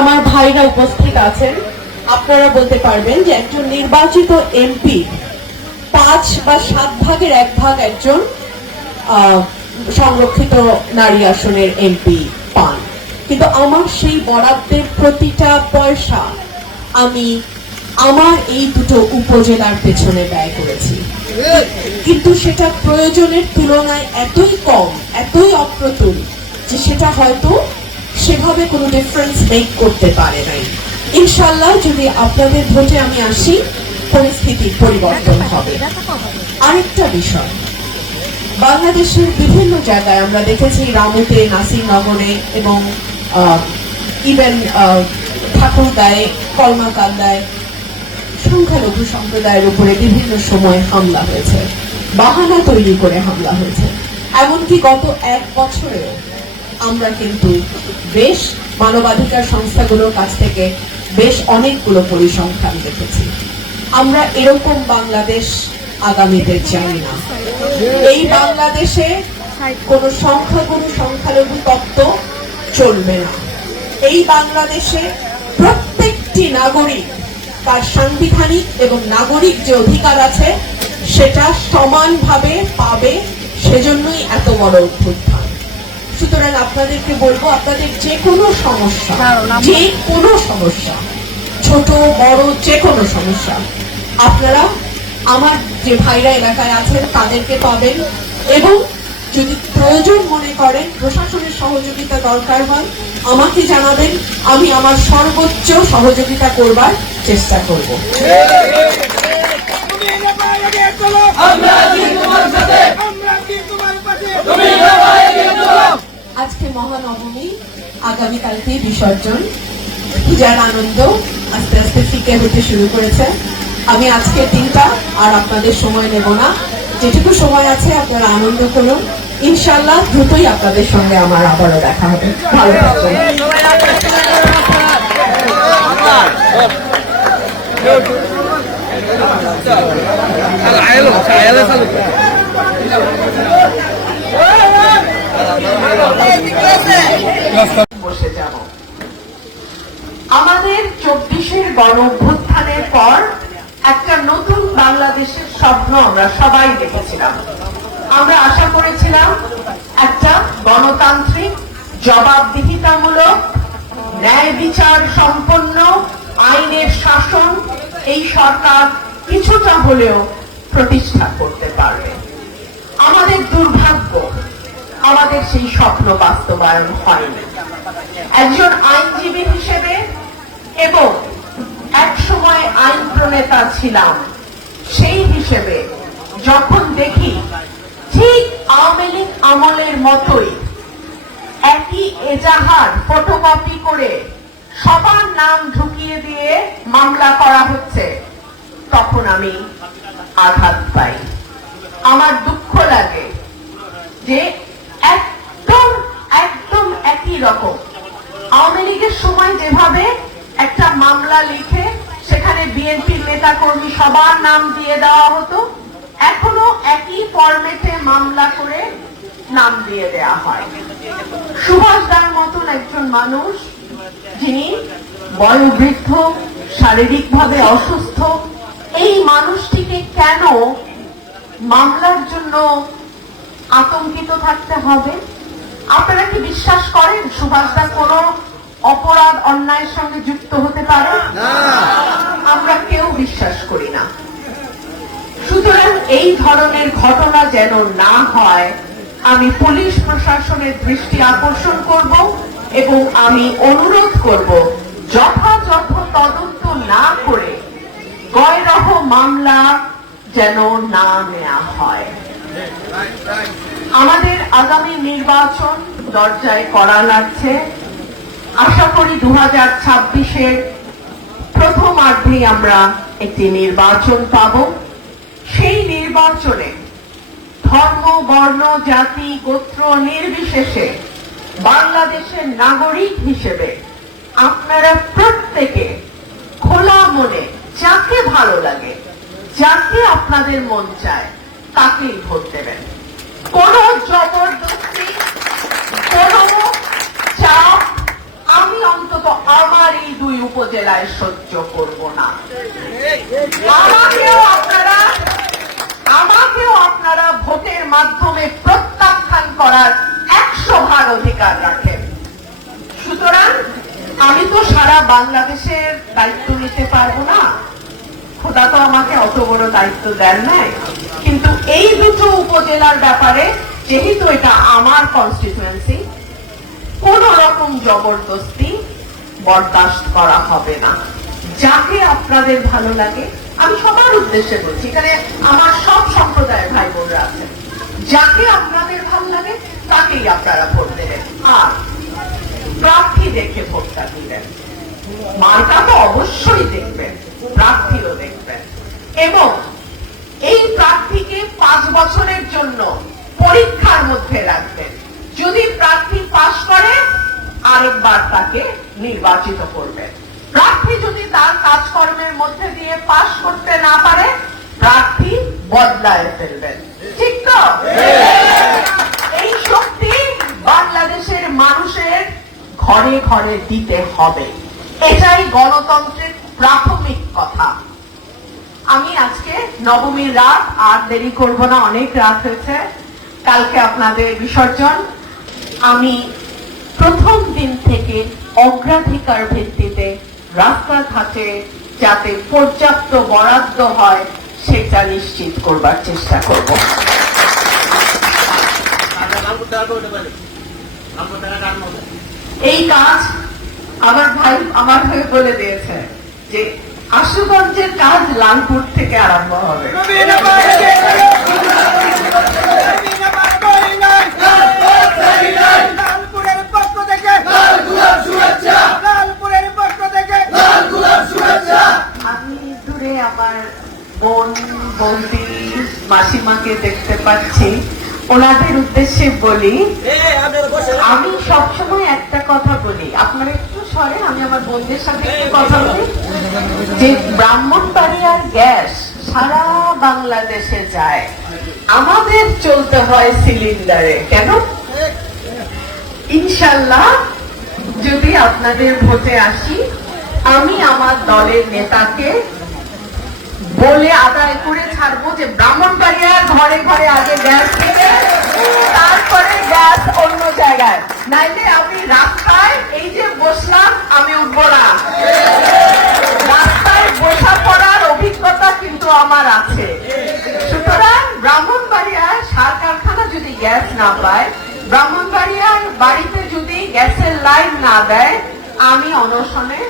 আমার ভাইরা উপস্থিত আছেন। আপনারা বলতে পারবেন যে একজন নির্বাচিত এমপি পাঁচ বা সাত ভাগের এক ভাগ একজন সংরক্ষিত নারী আসনের এমপি পান। কিন্তু আমার সেই বরাদ্দের প্রতিটা পয়সা আমি আমার এই দুটো উপজেলার পেছনে ব্যয় করেছি। কিন্তু সেটা প্রয়োজনের তুলনায় এতই কম, এতই অপ্রতুল যে সেটা হয়তো সেভাবে কোনো ডিফারেন্স মেক করতে পারে নাই। ইনশাল্লাহ যদি আপনাদের ভোটে আমি আসি পরিস্থিতির পরিবর্তন হবে। আরেকটা বিষয়, বাংলাদেশের বিভিন্ন জায়গায় আমরা দেখেছি রামুতে নাসিরনগরে এবং ইভেন ঠাকুরগাঁয়ে, কলমাকান্দায় সংখ্যালঘু সম্প্রদায়ের উপরে বিভিন্ন সময় হামলা হয়েছে। বাহানা তৈরি করে হামলা হয়েছে। এমনকি গত এক বছরেও আমরা কিন্তু বেশ মানবাধিকার সংস্থাগুলোর কাছ থেকে বেশ অনেকগুলো পরিসংখ্যান দেখেছি। আমরা এরকম বাংলাদেশ আগামীতে চাই না। এই বাংলাদেশে কোনো সংখ্যাগুরু সংখ্যালঘু তত্ত্ব চলবে না। এই বাংলাদেশে প্রত্যেকটি নাগরিক তার সাংবিধানিক এবং নাগরিক যে অধিকার আছে সেটা সমানভাবে পাবে সেজন্যই এত বড় অভ্যুত্থান সুতরাং আপনাদেরকে বলব আপনাদের যে কোনো সমস্যা যে কোনো সমস্যা ছোট বড় যে কোনো সমস্যা আপনারা আমার যে ভাইরা এলাকায় আছেন তাদেরকে পাবেন এবং যদি প্রয়োজন মনে করেন প্রশাসনের সহযোগিতা দরকার হয় আমাকে জানাবেন আমি আমার সর্বোচ্চ সহযোগিতা করবার চেষ্টা করব। আজকে মহানবমী আগামীকালকে বিসর্জন। পূজার আনন্দ আস্তে আস্তে ফিকে হতে শুরু করেছে। আমি আজকের দিনটা আর আপনাদের সময় নেব না। যেটুকু সময় আছে আপনারা আনন্দ করুন। ইনশাল্লাহ দ্রুতই আপনাদের সঙ্গে আমার আবারও দেখা হবে। ভালো থাকবেন আমাদের চব্বিশের গণ অভ্যুত্থানের পর একটা নতুন বাংলাদেশের স্বপ্ন আমরা সবাই দেখেছিলাম। আমরা আশা করেছিলাম একটা গণতান্ত্রিক, জবাবদিহিতামূলক, ন্যায় বিচার সম্পন্ন আইনের শাসন এই সরকার কিছুটা হলেও প্রতিষ্ঠা করতে পারবে। আমাদের দুর্ভাগ্য, আমাদের সেই স্বপ্ন বাস্তবায়ন হয়নি। একজন আইনজীবী হিসেবে এবং এক সময় আইন প্রণেতা ছিলাম। সেই হিসেবে যখন দেখি ঠিক আওয়ামী আমলের মতোই একই এজাহার ফটোকপি করে সবার নাম ঢুকিয়ে দিয়ে মামলা করা হচ্ছে, তখন আমি আঘাত পাই। আমার দুঃখ লাগে যে একদম একদম একই রকম। আওয়ামী লীগের সময় যেভাবে একটা মামলা লিখে সেখানে বিএনপির নেতা কর্মী সবার নাম দিয়ে দেওয়া হতো। এখনও একই ফরম্যাটে মামলা করে নাম দিয়ে দেয়া হয়। সুভাষ দার মতন একজন মানুষ, যিনি বয়োবৃদ্ধ, শারীরিকভাবে অসুস্থ, এই মানুষটিকে কেন মামলার জন্য আতঙ্কিত থাকতে হবে? আপনারা কি বিশ্বাস করেন সুভাষদা কোন অপরাধ অন্যায়ের সঙ্গে যুক্ত হতে পারে? আমরা কেউ বিশ্বাস করি না। সুতরাং এই ধরনের ঘটনা যেন না হয় আমি পুলিশ প্রশাসনের দৃষ্টি আকর্ষণ করব এবং আমি অনুরোধ করব যথাযথ তদন্ত না করে গয়রহ মামলা যেন না নেওয়া হয়। আমাদের আগামী নির্বাচন দরজায় করা লাগছে। আশা করি দু হাজার ছাব্বিশের প্রথমার্ধেই আমরা একটি নির্বাচন পাব। সেই নির্বাচনে ধর্ম, বর্ণ, জাতি, গোত্র নির্বিশেষে বাংলাদেশের নাগরিক হিসেবে আপনারা প্রত্যেকে খোলা মনে যাকে ভালো লাগে, যাকে আপনাদের মন চায়, তাকেই ভোট দেবেন। কোন জবরদস্তি উপজেলায় সহ্য করব না। আমাকেও আপনারা আমাকেও আপনারা ভোটের মাধ্যমে প্রত্যাখ্যান করার একশো ভাগ অধিকার রাখেন। সুতরাং আমি তো সারা বাংলাদেশের দায়িত্ব নিতে পারব না। খোদা তো আমাকে অত বড় দায়িত্ব দেন নাই। কিন্তু এই দুটো উপজেলার ব্যাপারে যেহেতু এটা আমার কনস্টিটুয়েন্সি কোন রকম জবরদস্তি বরদাস্ত করা হবে না। যাকে আপনাদের ভালো লাগে, আমি সবার উদ্দেশ্যে বলছি, এখানে আমার সব সম্প্রদায়ের ভাই বোনরা আছেন। যাকে আপনাদের ভালো লাগে, তাকেই আপনারা ভোট দেবেন। আর প্রার্থী দেখে ভোটটা দিবেন। মার্কা তো অবশ্যই দেখবেন, প্রার্থীও দেখবেন। এবং এই প্রার্থীকে পাঁচ বছরের জন্য পরীক্ষার মধ্যে রাখবেন। যদি প্রার্থী পাশ করে আরেকবার তাকে নির্বাচিত করবেন প্রার্থী যদি তার কাজকর্মের মধ্যে দিয়ে পাশ করতে না পারে, প্রার্থী বদলায় ফেলবেন। ঠিক তো? এই শক্তি বাংলাদেশের মানুষের ঘরে ঘরে দিতে হবে। এটাই গণতন্ত্রের প্রাথমিক কথা। আমি আজকে নবমীর রাত, আর দেরি করব না, অনেক রাত হয়েছে। কালকে আপনাদের বিসর্জন। আমি প্রথম দিন থেকে অগ্রাধিকার ভিত্তিতে রাস্তাঘাটে যাতে পর্যাপ্ত বরাদ্দ হয়, সেটা নিশ্চিত করবার চেষ্টা করব। এই কাজ আমার ভাই, আমার হয়ে বলে দিয়েছে যে আশুগঞ্জের কাজ লালপুর থেকে আরম্ভ হবে নবীন ভাইকে নবীন ভাই করি নাই লালপুরের পক্ষ থেকে লাল গোলাপ শুভেচ্ছা। লালপুরের পক্ষ থেকে। লাল গোলাপ শুভেচ্ছা। আমি দূরে আমার বোন বৌদি মাসিমাকে দেখতে পাচ্ছি। ওনাদের উদ্দেশ্যে বলি আমি সবসময় একটা কথা বলি। আপনারা একটু সরে আমি আমার বোনদের সাথে একটু কথা বলি। যে ব্রাহ্মণবাড়িয়ার গ্যাস সারা বাংলাদেশে যায় আমাদের চলতে হয় সিলিন্ডারে। কেন? ইনশাল্লাহ যদি আপনাদের ভোটে আসি, আমি আমার দলের নেতাকে বলে আদায় করে ছাড়বো যে ব্রাহ্মণবাড়িয়ার ঘরে ঘরে আগে গ্যাস থেকে, তারপরে গ্যাস অন্য জায়গায়। নাইলে আমি রাস্তায় এই যে বসলাম, আমি উঠবো না। দেয় আমি অনশনে